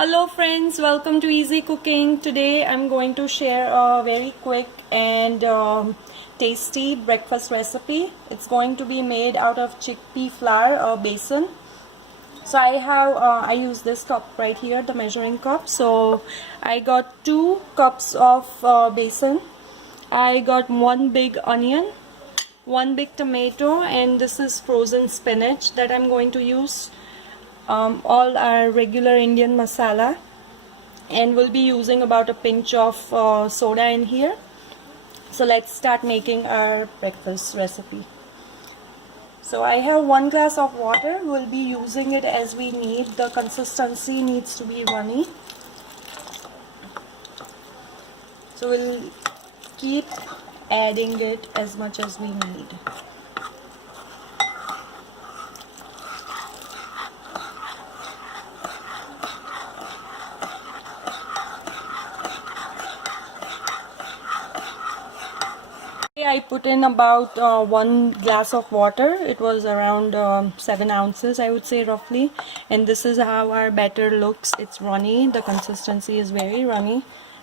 Hello friends, welcome to Easy Cooking. Today I'm going to share a very quick and tasty breakfast recipe. It's going to be made out of chickpea flour or besan. So I use this cup right here, the measuring cup. So I got 2 cups of besan. I got 1 big onion, 1 big tomato, and this is frozen spinach that I'm going to use. All our regular Indian masala, and we'll be using about a pinch of soda in here. So let's start making our breakfast recipe. So I have 1 glass of water. We'll be using it as we need. The consistency needs to be runny. So we'll keep adding it as much as we need. I put in about 1 glass of water. It was around 7 ounces, I would say, roughly. And this is how our batter looks. It's runny. The consistency is very runny.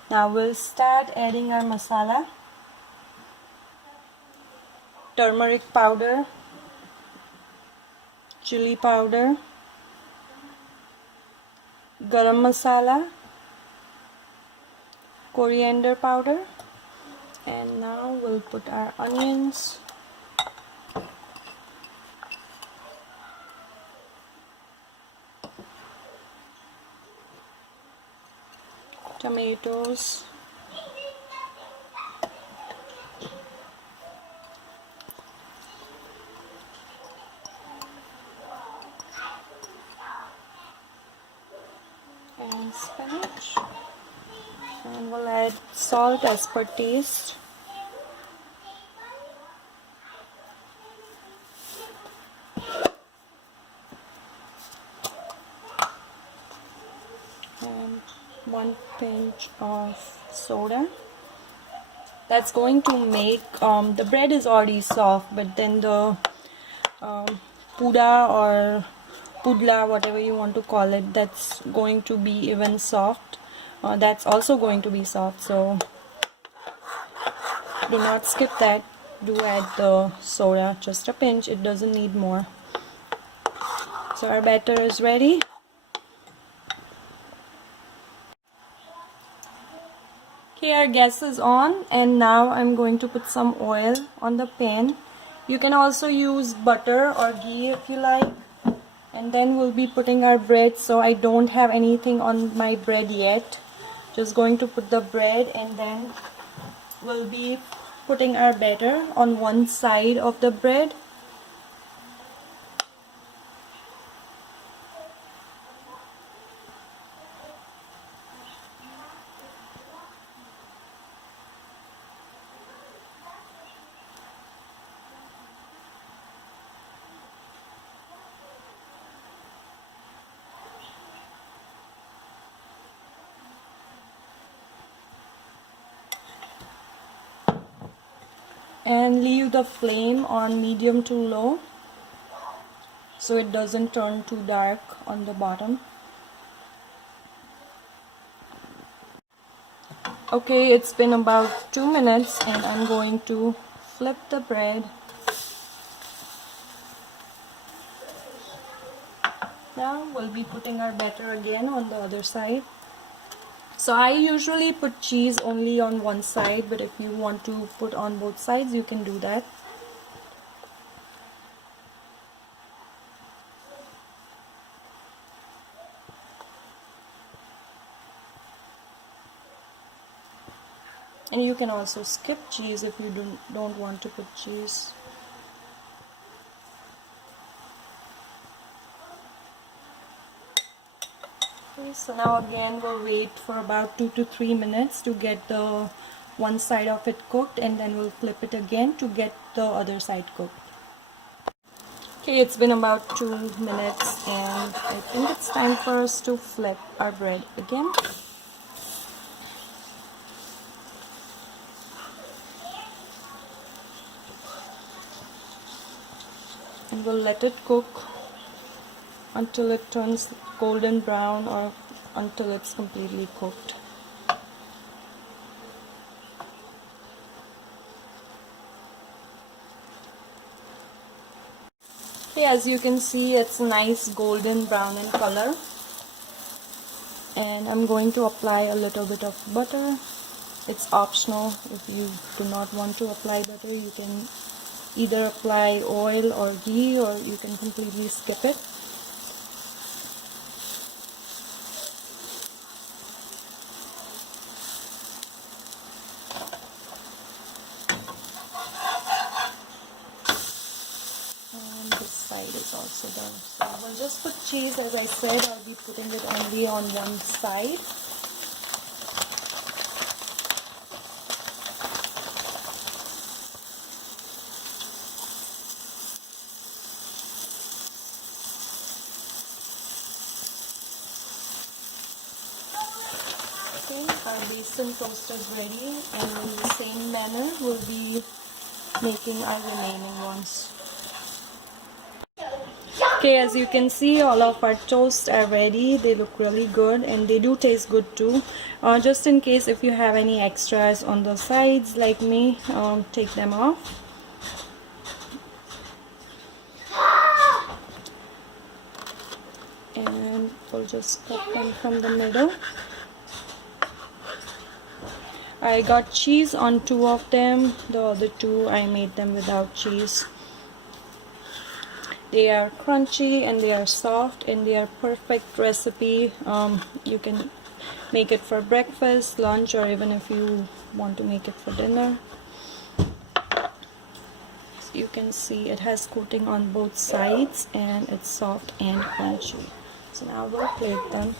Now we'll start adding our masala. Turmeric powder, chili powder, garam masala, coriander powder, and now we'll put our onions, tomatoes, and spinach, and we'll add salt as per taste. And 1 pinch of soda. That's going to make the bread is already soft, but then the puda or pudla, whatever you want to call it, that's going to be even soft. That's also going to be soft, so do not skip that. Do add the soda, just a pinch. It doesn't need more. So our batter is ready. Okay, our gas is on, and now I'm going to put some oil on the pan. You can also use butter or ghee if you like. And then we'll be putting our bread. So I don't have anything on my bread yet. Just going to put the bread, and then we'll be putting our batter on one side of the bread. And leave the flame on medium to low so it doesn't turn too dark on the bottom. Okay, it's been about 2 minutes, and I'm going to flip the bread. Now we'll be putting our batter again on the other side. So I usually put cheese only on one side, but if you want to put on both sides, you can do that. And you can also skip cheese if you don't want to put cheese. Okay, so now again we'll wait for about 2 to 3 minutes to get the one side of it cooked, and then we'll flip it again to get the other side cooked. Okay, it's been about 2 minutes, and I think it's time for us to flip our bread again. And we'll let it cook until it turns golden brown or until it's completely cooked. Okay, as you can see, it's nice golden brown in color. And I'm going to apply a little bit of butter. It's optional. If you do not want to apply butter, you can either apply oil or ghee, or you can completely skip it. And this side is also done. So we'll just put cheese. As I said, I'll be putting it only on one side. Okay, our basin toast is ready, and in the same manner we'll be making our remaining ones. Okay, as you can see, all of our toasts are ready. They look really good and they do taste good too. Just in case if you have any extras on the sides like me, take them off. And we'll just cut them from the middle. I got cheese on 2 of them. The other 2 I made them without cheese. They are crunchy and they are soft and they are perfect recipe. You can make it for breakfast, lunch, or even if you want to make it for dinner. So you can see it has coating on both sides and it's soft and crunchy. So now we'll plate them.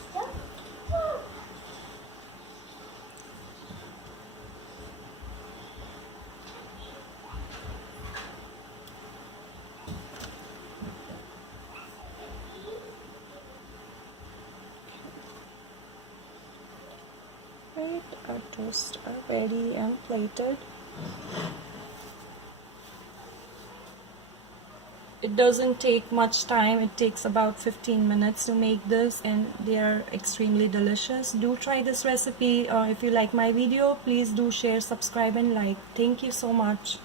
Right, our toasts are ready and plated. It doesn't take much time. It takes about 15 minutes to make this, and they are extremely delicious. Do try this recipe. If you like my video, please do share, subscribe, and like. Thank you so much.